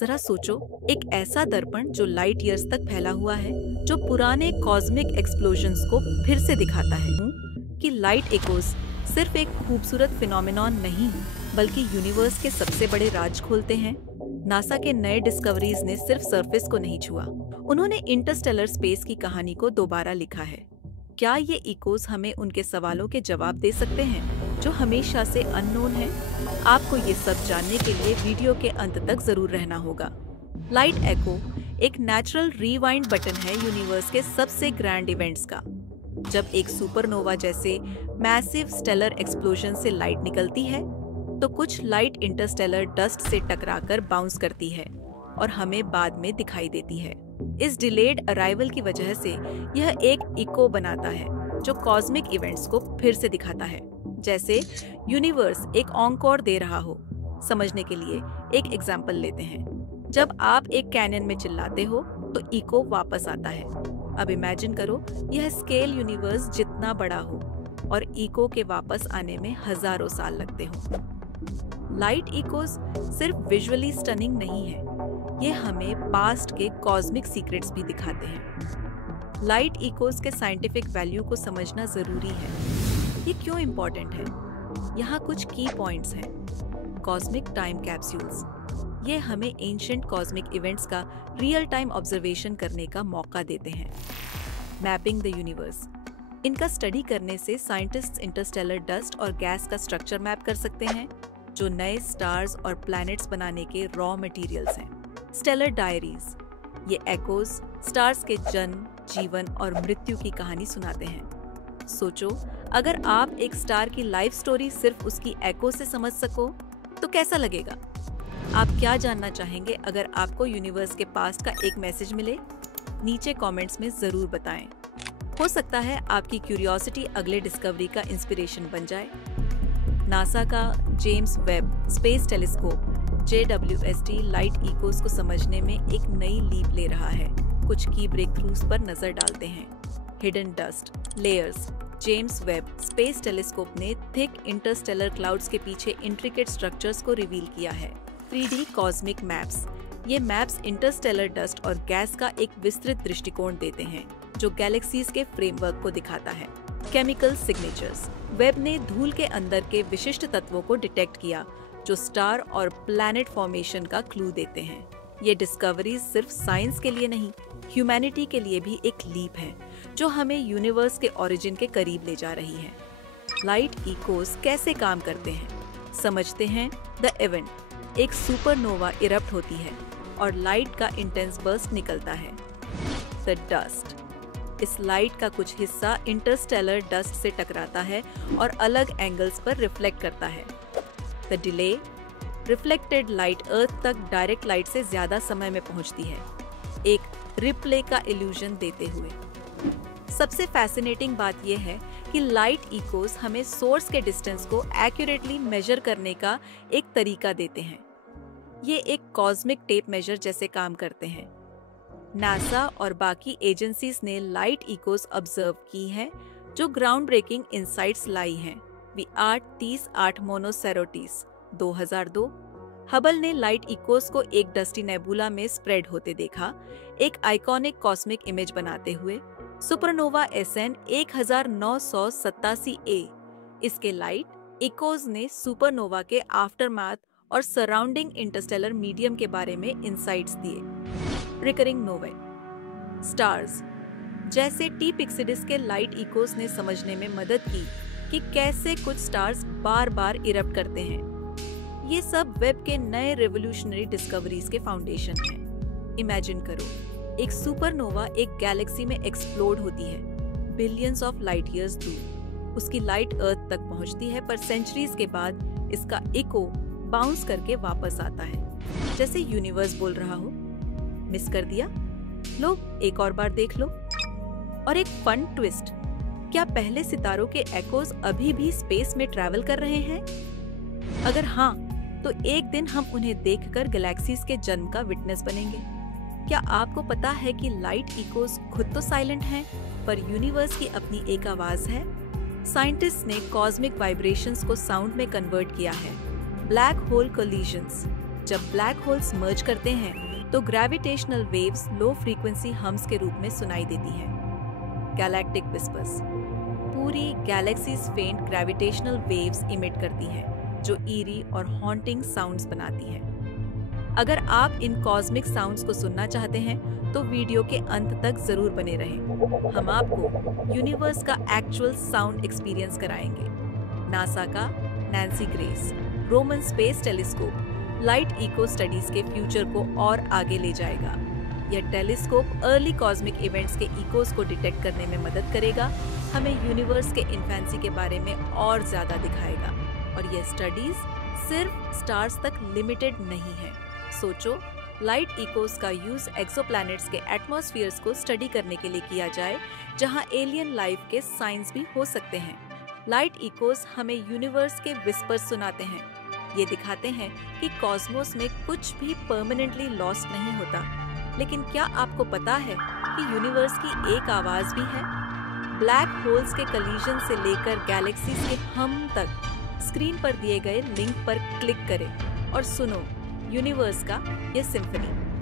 जरा सोचो, एक ऐसा दर्पण जो लाइट ईयर्स तक फैला हुआ है, जो पुराने कॉस्मिक एक्सप्लोजन्स को फिर से दिखाता है कि लाइट एकोस सिर्फ एक खूबसूरत फिनोमेनॉन नहीं, बल्कि यूनिवर्स के सबसे बड़े राज खोलते हैं। नासा के नए डिस्कवरीज ने सिर्फ सरफेस को नहीं छुआ, उन्होंने इंटरस्टेलर स्पेस की कहानी को दोबारा लिखा है। क्या ये इकोस हमें उनके सवालों के जवाब दे सकते हैं जो हमेशा से अननोन है? आपको ये सब जानने के लिए वीडियो के अंत तक जरूर रहना होगा। लाइट एको एक नेचुरल रीवाइंड बटन है यूनिवर्स के सबसे ग्रैंड इवेंट्स का। जब एक सुपरनोवा जैसे मैसिव स्टेलर एक्सप्लोजन से लाइट निकलती है, तो कुछ लाइट इंटरस्टेलर डस्ट से टकराकर बाउंस करती है और हमें बाद में दिखाई देती है। इस डिलेड अराइवल की वजह से यह एक इको बनाता है जो कॉस्मिक इवेंट्स को फिर से दिखाता है, जैसे यूनिवर्स एक ऑनकोर दे रहा हो। समझने के लिए एक एग्जाम्पल लेते हैं। जब आप एक कैनन में चिल्लाते हो तो इको वापस आता है। अब इमेजिन करो यह स्केल यूनिवर्स जितना बड़ा हो और इको के वापस आने में हजारों साल लगते हो। लाइट इकोस सिर्फ विजुअली स्टनिंग नहीं है, ये हमें पास्ट के कॉस्मिक सीक्रेट्स भी दिखाते हैं। लाइट इकोस के साइंटिफिक वैल्यू को समझना जरूरी है। ये क्यों इम्पोर्टेंट है? यहाँ कुछ की पॉइंट्स हैं। कॉस्मिक टाइम कैप्सूल्स, ये हमें एंशिएंट कॉस्मिक इवेंट्स का रियल टाइम ऑब्जर्वेशन करने का मौका देते हैं। मैपिंग द यूनिवर्स, इनका स्टडी करने से साइंटिस्ट्स इंटरस्टेलर डस्ट और गैस का स्ट्रक्चर मैप कर सकते हैं, जो नए स्टार्स और प्लैनेट्स बनाने के रॉ मटेरियल्स हैं। स्टेलर डायरीज, ये एकोस स्टार्स के जन्म, जीवन और मृत्यु की कहानी सुनाते हैं। सोचो, अगर आप एक स्टार की लाइफ स्टोरी सिर्फ उसकी एको से समझ सको तो कैसा लगेगा? आप क्या जानना चाहेंगे अगर आपको यूनिवर्स के पास्ट का एक मैसेज मिले? नीचे कमेंट्स में जरूर बताएं। हो सकता है आपकी क्यूरियोसिटी अगले डिस्कवरी का इंस्पिरेशन बन जाए। नासा का James Webb space telescope JWST light Eeco को समझने में एक नई लीप ले रहा है। कुछ की ब्रेक थ्रूज पर नजर डालते हैं। Hidden dust layers, James Webb space telescope ने थिक इंटरस्टेलर क्लाउड्स के पीछे इंट्रिकेट स्ट्रक्चर्स को रिवील किया है। 3D कॉस्मिक मैप्स, ये मैप्स इंटरस्टेलर डस्ट और गैस का एक विस्तृत दृष्टिकोण देते हैं, जो गैलेक्सीज के फ्रेमवर्क को दिखाता है। केमिकल सिग्नेचर्स, वेब ने धूल के अंदर के विशिष्ट तत्वों को डिटेक्ट किया, जो स्टार और प्लैनेट फॉर्मेशन का क्लू देते हैं। ये डिस्कवरीज सिर्फ साइंस के लिए नहीं, ह्यूमैनिटी के लिए भी एक लीप है, जो हमें यूनिवर्स के ओरिजिन के करीब ले जा रही है। लाइट इकोस कैसे काम करते हैं, समझते हैं। द इवेंट, एक सुपरनोवा इरप्ट होती है और लाइट का इंटेंस बर्स्ट निकलता है। द डस्ट, इस लाइट का कुछ हिस्सा इंटरस्टेलर डस्ट से टकराता है और अलग एंगल्स पर रिफ्लेक्ट करता है। द डिले, रिफ्लेक्टेड लाइट अर्थ तक डायरेक्ट लाइट से ज्यादा समय में पहुंचती है, एक रिप्ले का इल्यूजन देते हुए। सबसे फैसिनेटिंग बात यह है कि लाइट इकोस हमें सोर्स के डिस्टेंस को एक्यूरेटली मेजर करने का एक तरीका देते हैं। ये एक कॉस्मिक टेप मेजर जैसे काम करते हैं। नासा और बाकी एजेंसीज ने लाइट इकोस ऑब्जर्व की हैं, जो ग्राउंड ब्रेकिंग इंसाइट्स लाई हैं। VR-30-8 मोनोसेरोटीज 2002। हबल ने लाइट इकोस को एक डस्टी नेबुला में स्प्रेड होते देखा, एक आइकॉनिक कॉस्मिक इमेज बनाते हुए। सुपरनोवा SN 1987A, इसके लाइट इकोस ने सुपरनोवा के आफ्टरमैथ और सराउंडिंग इंटरस्टेलर मीडियम के बारे में इंसाइट्स दिए। रिकरिंग नोवे स्टार्स, जैसे टी पिक्सिडिस के लाइट इकोस ने समझने में मदद की कि कैसे कुछ स्टार्स बार बार इरप्ट करते हैं। ये सब वेब के नए रेवोल्यूशनरी डिस्कवरीज के फाउंडेशन हैं। इमेजिन करो, एक सुपरनोवा एक गैलेक्सी में एक्सप्लोड होती है, बिलियंस ऑफ लाइट ईयर्स दूर। उसकी लाइट अर्थ तक पहुंचती है, पर सेंचुरीज के बाद इसका इको बाउंस करके वापस आता है, जैसे यूनिवर्स बोल रहा हो, मिस कर दिया? लो एक और बार देख लो। और एक फन ट्विस्ट, क्या पहले सितारों के एकोस अभी भी स्पेस में ट्रैवल कर रहे हैं? अगर हाँ, तो एक दिन हम उन्हें देखकर गैलेक्सीज के जन्म का विटनेस बनेंगे। क्या आपको पता है कि लाइट इकोस खुद तो साइलेंट हैं, पर यूनिवर्स की अपनी एक आवाज है? साइंटिस्ट ने कॉस्मिक वाइब्रेशंस को साउंड में कन्वर्ट किया है। ब्लैक होल कोलिजन्स, जब ब्लैक होल्स मर्ज करते हैं तो gravitational waves low frequency hums के रूप में सुनाई देती हैं। गैलेक्टिक विस्पर्स पूरी गैलेक्सीज फेंट ग्रेविटेशनल वेव्स इमिट करती हैं, जो ईरी और हॉन्टिंग साउंड्स बनाती हैं। अगर आप इन कॉस्मिक साउंड्स को सुनना चाहते हैं तो वीडियो के अंत तक जरूर बने रहें। हम आपको यूनिवर्स का एक्चुअल साउंड एक्सपीरियंस कराएंगे। नासा का Nancy Grace Roman space telescope light echo studies के फ्यूचर को और आगे ले जाएगा। यह टेलीस्कोप अर्ली कॉस्मिक इवेंट्स के इकोस को डिटेक्ट करने में मदद करेगा, हमें यूनिवर्स के इन्फेंसी के बारे में और ज्यादा दिखाएगा। और यह स्टडीज सिर्फ स्टार्स तक लिमिटेड नहीं है। सोचो, लाइट इकोस का यूज एक्सोप्लैनेट्स के एटमॉस्फेयर्स को स्टडी करने के लिए किया जाए, जहां एलियन लाइफ के साइंस भी हो सकते हैं। लाइट इकोस हमें यूनिवर्स के विस्पर्स सुनाते हैं। ये दिखाते हैं कि कॉस्मोस में कुछ भी परमानेंटली लॉस्ट नहीं होता। लेकिन क्या आपको पता है कि यूनिवर्स की एक आवाज भी है? ब्लैक होल्स के कलीजन से लेकर गैलेक्सीज के हम तक स्क्रीन पर दिए गए लिंक पर क्लिक करें और सुनो यूनिवर्स का ये सिम्फनी।